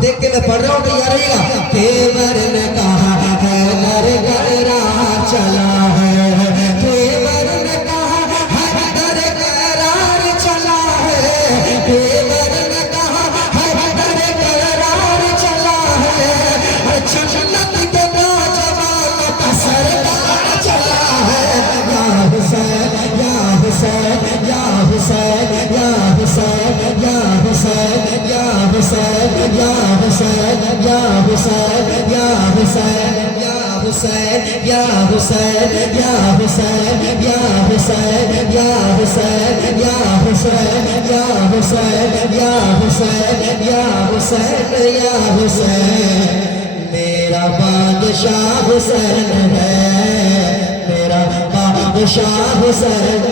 देख के मैं पढ़ रहा हूँ, तैयार रहिएगा। तेवर ने कहा है दर करार चला है, तेवर ने कहा है दर करार चला है, तेवर ने कहा है दर करार चला है, जन्नत के नौजवान का सरदार चला है। या हुसैन या हुसैन या हुसैन या हुसैन या हुसैन या हुसैन या हुसैन या हुसैन या हुसैन या हुसैन या हुसैन या हुसैन या हुसैन या हुसैन या हुसैन या हुसैन या हुसैन या हुसैन या हुसैन। मेरा बादशाह हुसैन है, मेरा बादशाह हुसैन,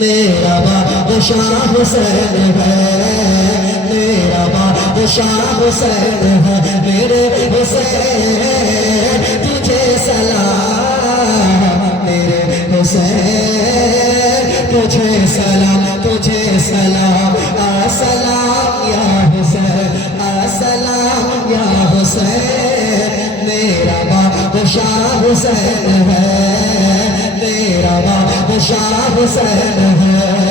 मेरा बादशाह हुसैन है, मेरा बादशाह हुसैन है। मेरे हुसैन तुझे सलाम, मेरे हुसैन तुझे सलाम, तुझे सलाम। अस्सलाम या हुसैन, अस्सलाम या हुसैन। मेरा बादशाह हुसैन है, मेरा बादशाह हुसैन है।